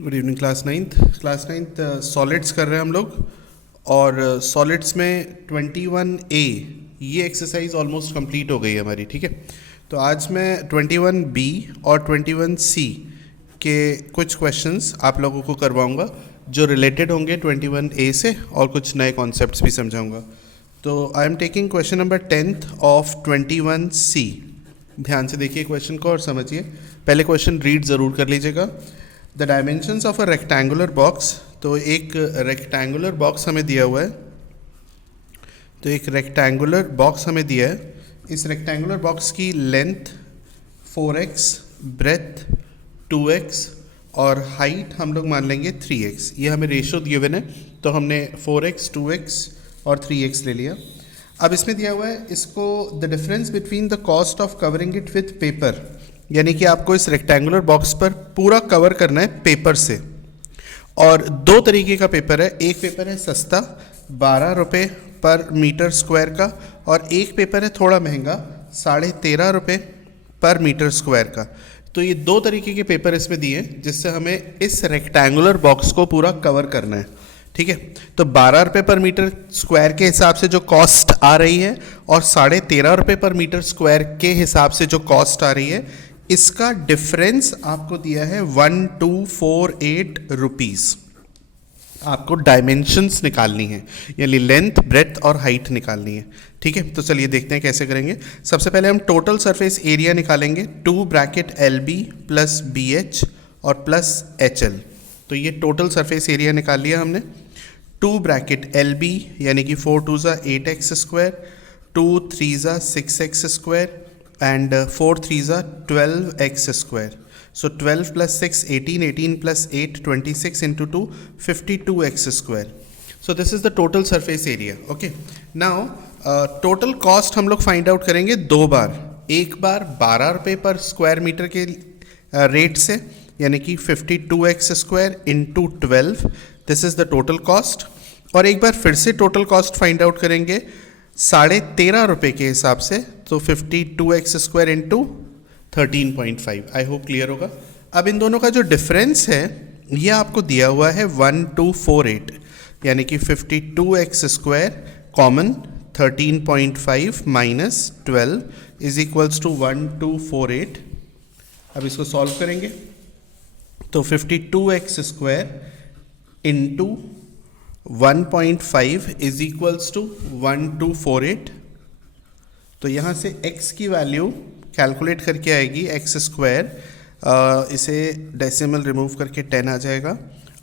Good evening class ninth solids कर रहे हैं हम लोग। और सॉलिड्स में 21A ये एक्सरसाइज ऑलमोस्ट कंप्लीट हो गई है हमारी, ठीक है। तो आज मैं 21B और 21C के कुछ क्वेश्चंस आप लोगों को करवाऊंगा जो रिलेटेड होंगे 21A से, और कुछ नए कॉन्सेप्ट्स भी समझाऊंगा। तो I am taking question number 10th of 21C। ध्यान से देखिए क्वेश्चन को और समझिए। पहले क्वेश्चन रीड ज़रूर कर लीजिएगा। The dimensions of a rectangular box. तो एक रेक्टेंगुलर बॉक्स हमें दिया हुआ है। तो एक रेक्टेंगुलर बॉक्स हमें दिया है। इस रेक्टेंगुलर बॉक्स की लेंथ 4x, ब्रेथ 2x और हाइट हम लोग मान लेंगे 3x। ये हमें रेशो दिए हुए हैं, तो हमने 4x, 2x और 3x ले लिया। अब इसमें दिया हुआ है इसको the difference between the cost of covering it with paper, यानी कि आपको इस रेक्टेंगुलर बॉक्स पर पूरा कवर करना है पेपर से। और दो तरीके का पेपर है। एक पेपर है सस्ता 12 रुपये पर मीटर स्क्वायर का, और एक पेपर है थोड़ा महंगा 13.5 रुपये पर मीटर स्क्वायर का। तो ये दो तरीके के पेपर इसमें दिए हैं जिससे हमें इस रेक्टेंगुलर बॉक्स को पूरा कवर करना है, ठीक है। तो 12 रुपये पर मीटर स्क्वायर के हिसाब से जो कॉस्ट आ रही है और 13.5 रुपये पर मीटर स्क्वायर के हिसाब से जो कॉस्ट आ रही है, इसका डिफरेंस आपको दिया है 1248 रुपीज़। आपको डायमेंशंस निकालनी है, यानी लेंथ, ब्रेथ और हाइट निकालनी है, ठीक है। तो चलिए देखते हैं कैसे करेंगे। सबसे पहले हम टोटल सरफेस एरिया निकालेंगे, 2 ब्रैकेट LB प्लस BH और प्लस HL। तो ये टोटल सरफेस एरिया निकाल लिया हमने। 2 ब्रैकेट LB यानी कि 4 2 ज़ा 8x स्क्वायर, 2 3 ज़ा 6x स्क्वायर and 4 3 ज़ा 12x square. So 12 plus 6 18, 18 plus 8 26 into 2 52x square. So this is the total surface area. Okay. Now total cost हम लोग फाइंड आउट करेंगे दो बार। एक बार 12 रुपये पर स्क्वायर मीटर के रेट से, यानी कि 52x square into 12, this is the total cost. और एक बार फिर से टोटल कॉस्ट फाइंड आउट करेंगे 13.5 रुपये के हिसाब से, तो 52x square into 13.5। I hope clear होगा। अब इन दोनों का जो डिफरेंस है ये आपको दिया हुआ है 1248, यानी कि 52x square common 13.5 minus 12 is equals to 1248। अब इसको सॉल्व करेंगे तो 52x square into 1.5 is equals to 1248। तो यहाँ से x की वैल्यू कैलकुलेट करके आएगी x स्क्वायर, इसे डेसिमल रिमूव करके 10 आ जाएगा,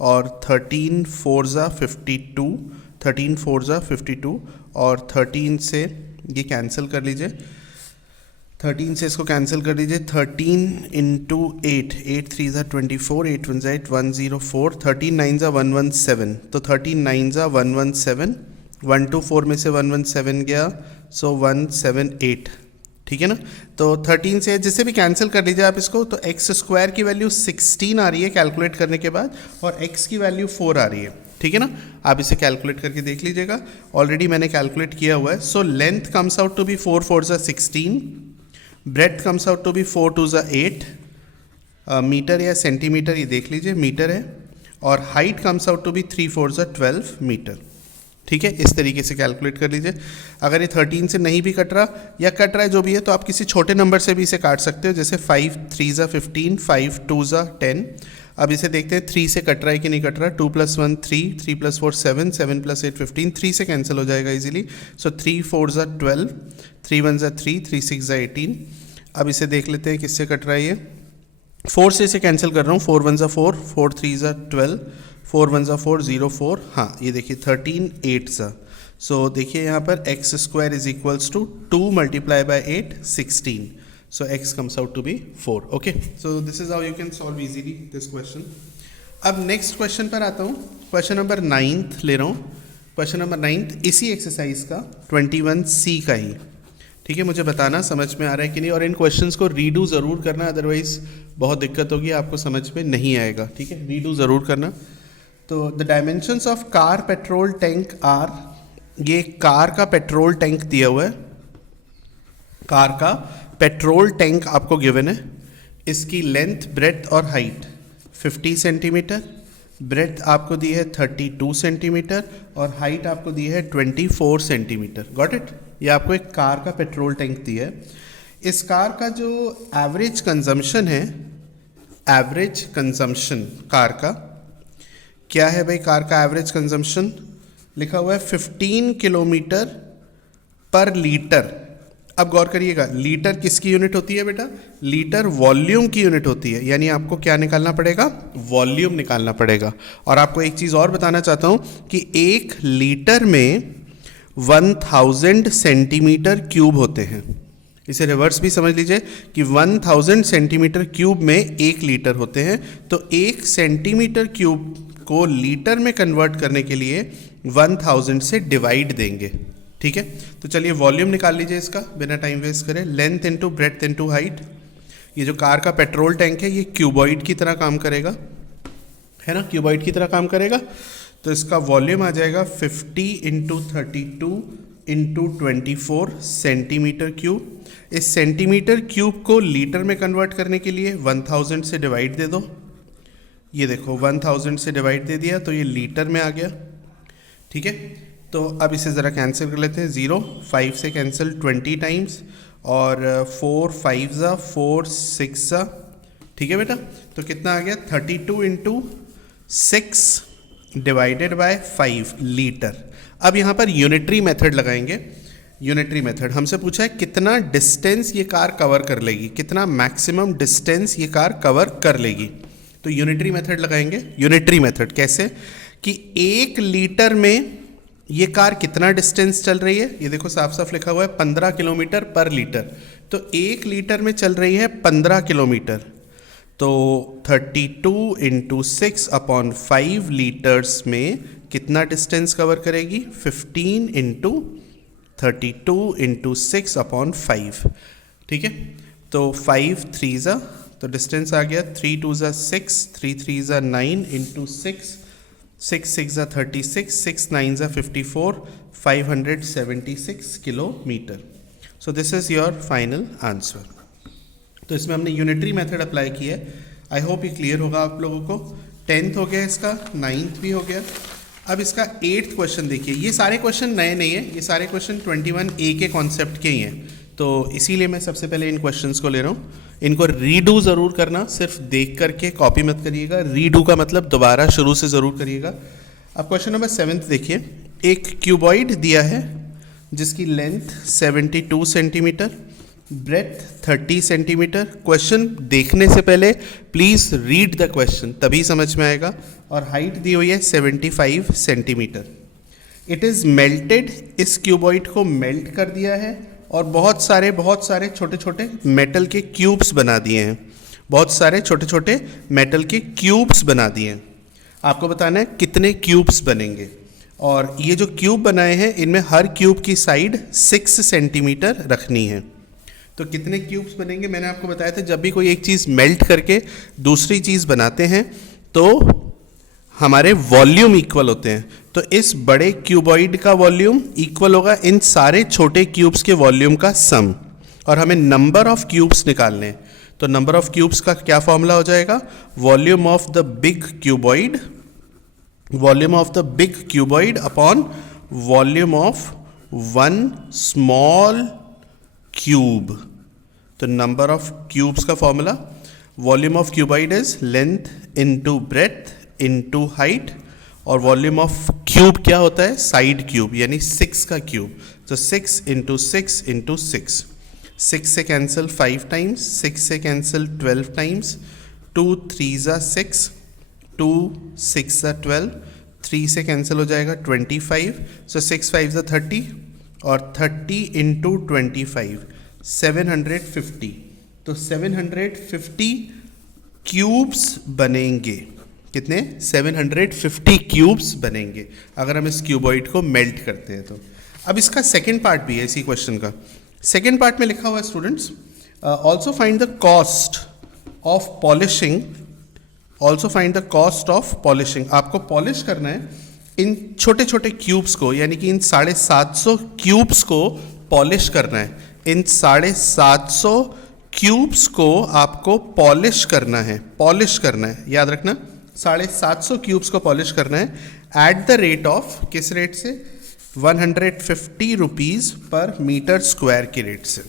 और 13 4 ज़ा 52, 13 4 ज़ा 52 और 13 से ये कैंसिल कर लीजिए, 13 से इसको कैंसिल कर दीजिए। 13 इंटू 8, 8 3 ज़ा 24, 8 1 ज़ा 8, 104, 13 9 ज़ा 117। तो 13 9 ज़ा 117, 124 में से 117 गया, सो 178, ठीक है ना। तो 13 से जिससे भी कैंसिल कर लीजिए आप इसको, तो x स्क्वायर की वैल्यू 16 आ रही है कैलकुलेट करने के बाद, और x की वैल्यू 4 आ रही है, ठीक है ना। आप इसे कैलकुलेट करके देख लीजिएगा, ऑलरेडी मैंने कैलकुलेट किया हुआ है। So length comes out to be 4 4 ज़ा 16, breadth comes out to be 4 2 ज़ा 8, मीटर या सेंटीमीटर ये देख लीजिए, मीटर है, और height comes out to be 3 4 ज़ा 12 मीटर, ठीक है। इस तरीके से कैलकुलेट कर लीजिए। अगर ये 13 से नहीं भी कट रहा या कट रहा है जो भी है, तो आप किसी छोटे नंबर से भी इसे काट सकते हो, जैसे 5 3 ज़ा 15, 5 2 ज़ा 10। अब इसे देखते हैं 3 से कट रहा है कि नहीं कट रहा। 2 + 1 3, 3 + 4 7, 7 + 8 15, 3 से कैंसिल हो जाएगा इजीली। सो 3 4 ज़ा 12, 3 1 ज़ा 3, 3 6 ज़ा 18। अब इसे देख लेते हैं किससे कट रहा है ये। 4 से इसे कैंसिल कर रहा हूँ, 4 1 ज़ा 4, 4 3 ज़ा 12, 4 1 ज़ा 4 0 4, हाँ ये देखिए 13 8 ज़ा। सो देखिए यहाँ पर x square is equals to 2 × 8 16। So x comes out to be 4। Okay, so this is how you can solve easily this question. अब नेक्स्ट क्वेश्चन पर आता हूँ। क्वेश्चन नंबर 9 ले रहा हूँ। क्वेश्चन नंबर 9 इसी एक्सरसाइज का 21C का ही, ठीक है। मुझे बताना समझ में आ रहा है कि नहीं, और इन क्वेश्चंस को रीडू ज़रूर करना, अदरवाइज बहुत दिक्कत होगी, आपको समझ में नहीं आएगा, ठीक है। रीडू ज़रूर करना। तो the dimensions of car petrol tank are, ये कार का पेट्रोल टैंक दिया हुआ है, कार का पेट्रोल टैंक आपको गिवन है। इसकी लेंथ, ब्रेथ और हाइट 50 सेंटीमीटर, ब्रेथ आपको दी है 32 सेंटीमीटर और हाइट आपको दी है 24 सेंटीमीटर। Got it? ये आपको एक कार का पेट्रोल टैंक दिया है। इस कार का जो एवरेज कंजम्पशन है, एवरेज कंजम्पशन कार का क्या है भाई? कार का एवरेज कंजम्पशन लिखा हुआ है 15 किलोमीटर पर लीटर। अब गौर करिएगा, लीटर किसकी यूनिट होती है बेटा? लीटर वॉल्यूम की यूनिट होती है, यानी आपको क्या निकालना पड़ेगा? वॉल्यूम निकालना पड़ेगा। और आपको एक चीज़ और बताना चाहता हूँ कि 1 लीटर में 1000 सेंटीमीटर क्यूब होते हैं। इसे रिवर्स भी समझ लीजिए कि 1000 सेंटीमीटर क्यूब में 1 लीटर होते हैं। तो 1 सेंटीमीटर क्यूब को लीटर में कन्वर्ट करने के लिए 1000 से डिवाइड देंगे। ठीक है, तो चलिए वॉल्यूम निकाल लीजिए इसका बिना टाइम वेस्ट करें। Length into breadth into height. ये जो कार का पेट्रोल टैंक है ये क्यूबॉइड की तरह काम करेगा, है ना? क्यूबॉइड की तरह काम करेगा। तो इसका वॉल्यूम आ जाएगा 50 इंटू 32 इंटू 24 सेंटीमीटर क्यूब। इस सेंटीमीटर क्यूब को लीटर में कन्वर्ट करने के लिए 1000 से डिवाइड दे दो। ये देखो 1000 से डिवाइड दे दिया तो ये लीटर में आ गया। ठीक है, तो अब इसे ज़रा कैंसिल कर लेते हैं। 0 5 से कैंसिल 20 टाइम्स और 4 5 ज़ा 4 6 ज़ा। ठीक है बेटा, तो कितना आ गया? 32 इंटू 6 डिवाइडेड बाय 5 लीटर। अब यहाँ पर यूनिटरी मेथड लगाएंगे। यूनिटरी मेथड हमसे पूछा है कितना डिस्टेंस ये कार कवर कर लेगी, कितना मैक्सिमम डिस्टेंस ये कार कवर कर लेगी। तो यूनिटरी मेथड लगाएंगे। यूनिटरी मेथड कैसे? कि 1 लीटर में ये कार कितना डिस्टेंस चल रही है? ये देखो साफ साफ लिखा हुआ है 15 किलोमीटर पर लीटर। तो 1 लीटर में चल रही है 15 किलोमीटर। तो 32 इंटू 6 अपॉन 5 लीटर्स में कितना डिस्टेंस कवर करेगी? 15 इंटू 32 इंटू 6 अपॉन 5। ठीक है, तो 5 3 ज़ा, तो डिस्टेंस आ गया 3 2 ज़ा 6, 3 3 ज़ा 9 इंटू 6, 6 6 ज़ा 36, 6 9 ज़ा 54, 576 kilometre. So this is your final answer. तो इसमें हमने यूनिटरी मेथड अप्लाई किया है। आई होप ये क्लियर होगा आप लोगों को। 10th हो गया इसका, 9th भी हो गया। अब इसका 8th क्वेश्चन देखिए। ये सारे क्वेश्चन नए नहीं है, ये सारे क्वेश्चन 21A के कॉन्सेप्ट के ही हैं। तो इसीलिए मैं सबसे पहले इन क्वेश्चंस को ले रहा हूँ। इनको रीडू ज़रूर करना, सिर्फ देख करके कॉपी मत करिएगा। रीडू का मतलब दोबारा शुरू से ज़रूर करिएगा। अब क्वेश्चन नंबर 7 देखिए। एक क्यूबॉइड दिया है जिसकी length 72 centimetre, breadth 30 centimetre. Question देखने से पहले प्लीज़ रीड द क्वेश्चन, तभी समझ में आएगा। और हाइट दी हुई है 75 सेंटीमीटर। इट इज़ मेल्टेड, इस क्यूबॉइड को मेल्ट कर दिया है और बहुत सारे छोटे छोटे मेटल के क्यूब्स बना दिए हैं। बहुत सारे छोटे छोटे मेटल के क्यूब्स बना दिए हैं। आपको बताना है कितने क्यूब्स बनेंगे। और ये जो क्यूब बनाए हैं इनमें हर क्यूब की साइड 6 सेंटीमीटर रखनी है। तो कितने क्यूब्स बनेंगे मैंने आपको बताया था। जब भी कोई एक चीज़ मेल्ट करके दूसरी चीज़ बनाते हैं तो हमारे वॉल्यूम इक्वल होते हैं। तो इस बड़े क्यूबॉइड का वॉल्यूम इक्वल होगा इन सारे छोटे क्यूब्स के वॉल्यूम का सम। और हमें नंबर ऑफ क्यूब्स निकालने हैं। तो नंबर ऑफ क्यूब्स का क्या फॉर्मूला हो जाएगा? Volume of the big cuboid, volume of the big cuboid upon volume of one small cube. तो नंबर ऑफ क्यूब्स का formula, volume of cuboid is length into breadth into height. और volume of cube क्या होता है? Side cube, यानी 6 का cube. तो 6 into 6 into 6, 6 से कैंसिल 5 टाइम्स, 6 से कैंसिल 12 टाइम्स, 2 3 ज़ा 6, 2 6 ज़ा 12, 3 से कैंसिल हो जाएगा 25। सो 6 5 ज़ा 30 और 30 इंटू 25 750। तो 750 क्यूब्स बनेंगे। कितने? 750 क्यूब्स बनेंगे अगर हम इस क्यूबॉइड को मेल्ट करते हैं तो। अब इसका सेकंड पार्ट भी है इसी क्वेश्चन का। सेकंड पार्ट में लिखा हुआ है students, also find the cost of polishing, also find the cost of polishing. आपको पॉलिश करना है इन छोटे छोटे क्यूब्स को, यानी कि इन 750 क्यूब्स को पॉलिश करना है। इन 750 क्यूब्स को आपको पॉलिश करना है, याद रखना 750 क्यूब्स को पॉलिश करना है एट द रेट ऑफ, किस रेट से, 150 रुपीज़ पर मीटर स्क्वायर के रेट से।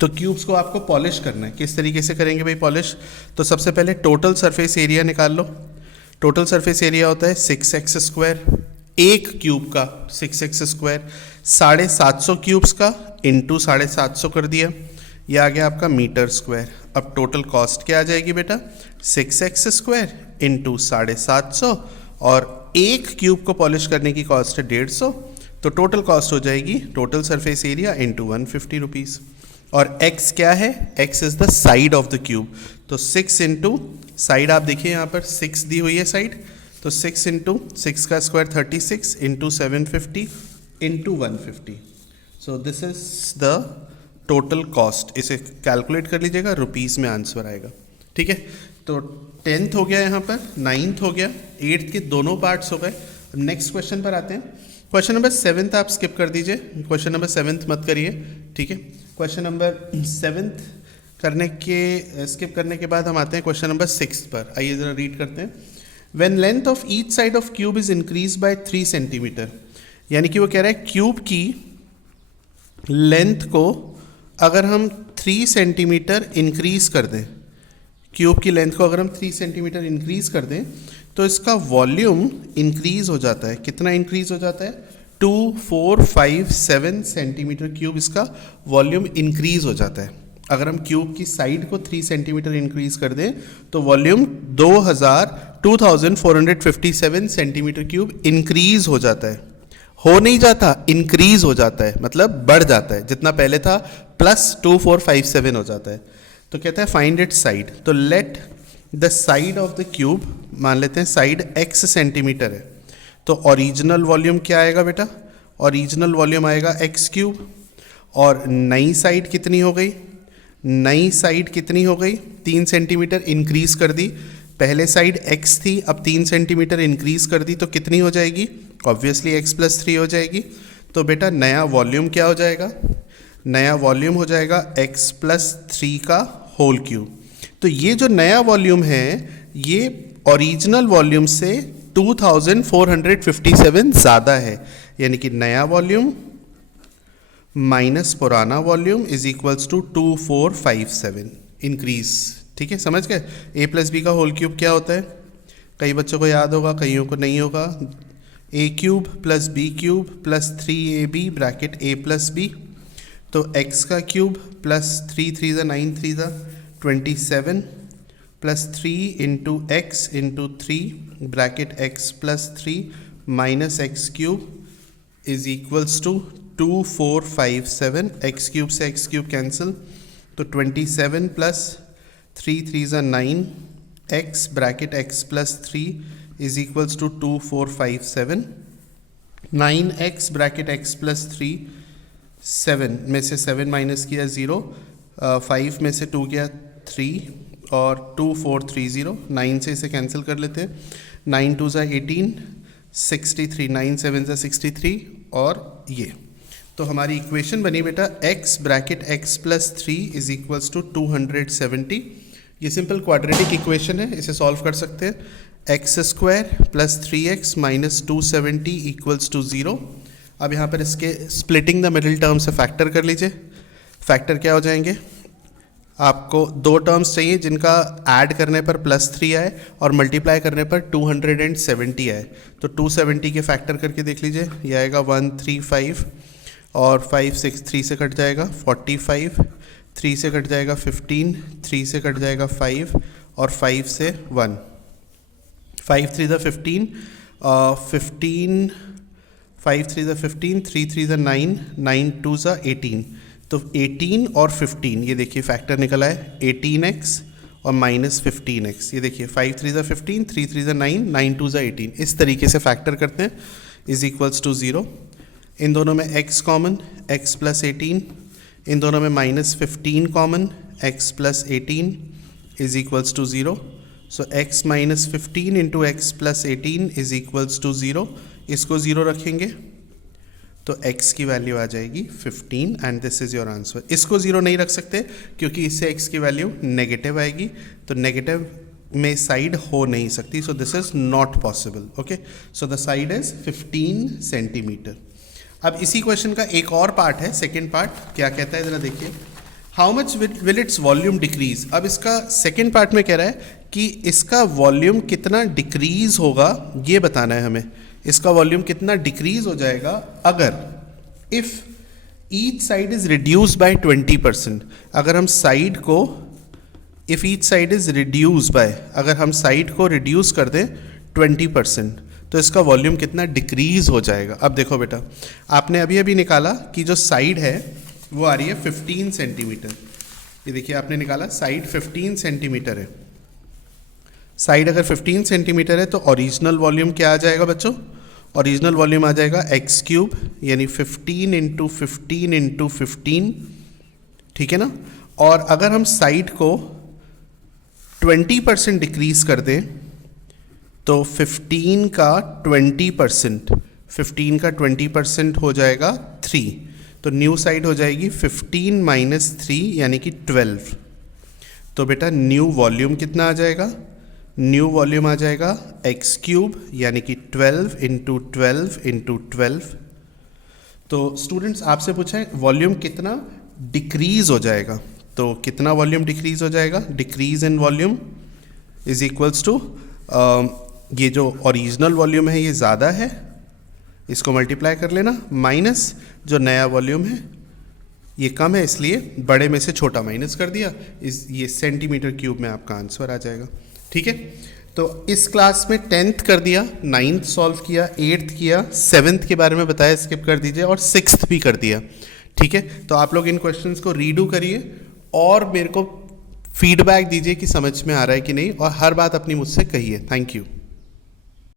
तो क्यूब्स को आपको पॉलिश करना है, किस तरीके से करेंगे भाई पॉलिश? तो सबसे पहले टोटल सरफेस एरिया निकाल लो। टोटल सरफेस एरिया होता है 6x स्क्वायर, एक क्यूब का 6x स्क्वायर, 750 क्यूब्स का इंटू 750 कर दिया, ये आ गया आपका मीटर स्क्वायर। अब टोटल कॉस्ट क्या आ जाएगी बेटा, 6x स्क्वायर इंटू 750, और एक क्यूब को पॉलिश करने की कॉस्ट है 150, तो टोटल कॉस्ट हो जाएगी total surface area into 150 rupees. और x क्या है, x is the side of the cube, तो 6 इंटू साइड, आप देखिए यहाँ पर 6 दी हुई है साइड, तो 6 इंटू 6 का square 36 into 750 into 150, so this is the total cost. इसे कैलकुलेट कर लीजिएगा, रुपीज़ में आंसर आएगा, ठीक है। तो 10th हो गया, यहाँ पर 9th हो गया, 8th के दोनों पार्ट्स हो गए। नेक्स्ट क्वेश्चन पर आते हैं। क्वेश्चन नंबर 7th आप स्किप कर दीजिए, क्वेश्चन नंबर 7th मत करिए, ठीक है। क्वेश्चन नंबर 7th स्किप करने के बाद हम आते हैं क्वेश्चन नंबर 6 पर। आइए ज़रा रीड करते हैं। When length of each side of cube is increase by 3 centimetre, यानी कि वो कह रहा है क्यूब की लेंथ को अगर हम 3 सेंटीमीटर इंक्रीज कर दें, क्यूब की लेंथ को अगर हम 3 सेंटीमीटर इंक्रीज कर दें तो इसका वॉल्यूम इंक्रीज हो जाता है। कितना इंक्रीज हो जाता है, 2, 4, 5, 7 सेंटीमीटर क्यूब इसका वॉल्यूम इंक्रीज हो जाता है। अगर हम क्यूब की साइड को 3 सेंटीमीटर इंक्रीज कर दें तो वॉल्यूम 2457 सेंटीमीटर क्यूब इंक्रीज हो जाता है। हो नहीं जाता, इंक्रीज हो जाता है, मतलब बढ़ जाता है, जितना पहले था प्लस 2457 हो जाता है। तो कहता है फाइंड इट्स साइड, तो let the side of the cube, मान लेते हैं साइड x सेंटीमीटर है, तो ओरिजिनल वॉल्यूम क्या आएगा बेटा, ओरिजिनल वॉल्यूम आएगा x क्यूब, और नई साइड कितनी हो गई, नई साइड कितनी हो गई, 3 सेंटीमीटर इंक्रीज कर दी। पहले साइड x थी, अब 3 सेंटीमीटर इंक्रीज कर दी, तो कितनी हो जाएगी, ऑब्वियसली x+3 हो जाएगी। तो बेटा नया वॉल्यूम क्या हो जाएगा, नया वॉल्यूम हो जाएगा x+3 का होल क्यूब। तो ये जो नया वॉल्यूम है ये ओरिजिनल वॉल्यूम से 2457 ज़्यादा है, यानी कि नया वॉल्यूम माइनस पुराना volume is equals to 2457 increase, ठीक है, समझ गए। a+b का होल क्यूब क्या होता है, कई बच्चों को याद होगा, कईयों को नहीं होगा। a³ + b³ + 3ab bracket a+b, तो x का cube plus 3 3 9 3 27 plus 3 into x into 3 bracket x+3 minus x cube is equals to 2457। X cube से एक्स क्यूब कैंसिल, तो 27 plus 3 3 9 x bracket x+3 is equals to 2457। 9x bracket x+3, 7 में से 7 minus किया 0, 5 में से 2 गया 3 और 2430, 9 से इसे कैंसिल कर लेते हैं। 9 2 18, 63, 9 7 63, और ये तो हमारी इक्वेशन बनी बेटा x bracket x+3 is equals to 270। ये सिंपल क्वाड्रेटिक इक्वेशन है, इसे सॉल्व कर सकते हैं। x² + 3x minus 270 equals to 0। अब यहाँ पर इसके स्प्लिटिंग द मिडिल टर्म से फैक्टर कर लीजिए। फैक्टर क्या हो जाएंगे, आपको 2 टर्म्स चाहिए जिनका ऐड करने पर +3 आए और मल्टीप्लाई करने पर 270 आए। तो 270 के फैक्टर करके देख लीजिए, ये आएगा 135 और 5 6 3 से कट जाएगा 45, 3 से कट जाएगा 15, 3 से कट जाएगा 5 और 5 से 1, 5 3 15, 15 5 3 15, 3 3 9, 9 2 18, तो 18 और 15 ये देखिए फैक्टर निकला है 18x और माइनस 15x। ये देखिए 5 3 15, 3 3 9, 9 2 18, इस तरीके से फैक्टर करते हैं इज इक्वल्स टू 0। इन दोनों में x कॉमन, x+18, इन दोनों में -15 common, x+18 is equals to 0। सो x - 15 into x+18 is equals to 0। इसको 0 रखेंगे तो x की वैल्यू आ जाएगी 15 and this is your answer. इसको 0 नहीं रख सकते क्योंकि इससे x की वैल्यू नेगेटिव आएगी, तो नेगेटिव में साइड हो नहीं सकती, so this is not possible. Okay, so the side is 15 centimetre. अब इसी क्वेश्चन का एक और पार्ट है, सेकेंड पार्ट, क्या कहता है ज़रा देखिए। How much will its volume decrease. अब इसका सेकेंड पार्ट में कह रहा है कि इसका वॉल्यूम कितना डिक्रीज होगा, ये बताना है हमें। इसका वॉल्यूम कितना डिक्रीज हो जाएगा अगर if each side is reduce by 20%। अगर हम साइड को, if each side is reduce by, अगर हम साइड को रिड्यूस कर दें 20%, तो इसका वॉल्यूम कितना डिक्रीज हो जाएगा। अब देखो बेटा, आपने अभी अभी निकाला कि जो साइड है वो आ रही है 15 सेंटीमीटर। ये देखिए आपने निकाला साइड 15 सेंटीमीटर है। साइड अगर 15 सेंटीमीटर है तो ओरिजिनल वॉल्यूम क्या आ जाएगा बच्चों? ओरिजिनल वॉल्यूम आ जाएगा एक्स क्यूब, यानी 15 इंटू 15 इंटू 15, ठीक है ना। और अगर हम साइड को 20% डिक्रीज कर दें तो 15 का 20% हो जाएगा 3, तो न्यू साइड हो जाएगी 15 माइनस 3 यानी कि 12। तो बेटा न्यू वॉल्यूम कितना आ जाएगा? न्यू वॉल्यूम आ जाएगा एक्स क्यूब यानी कि 12 इंटू 12 इंटू 12। तो स्टूडेंट्स आपसे पूछा है वॉल्यूम कितना डिक्रीज हो जाएगा, तो कितना वॉल्यूम डिक्रीज हो जाएगा? Decrease in volume is equals to, ये जो ओरिजिनल वॉल्यूम है ये ज़्यादा है, इसको मल्टीप्लाई कर लेना, माइनस जो नया वॉल्यूम है ये कम है, इसलिए बड़े में से छोटा माइनस कर दिया, ये सेंटीमीटर क्यूब में आपका आंसर आ जाएगा। ठीक है, तो इस क्लास में 10th कर दिया, 9th सॉल्व किया, 8th किया, 7th के बारे में बताया, स्किप कर दीजिए, और 6th भी कर दिया। ठीक है, तो आप लोग इन क्वेश्चंस को रीडू करिए और मेरे को फीडबैक दीजिए कि समझ में आ रहा है कि नहीं, और हर बात अपनी मुझसे कहिए। Thank you.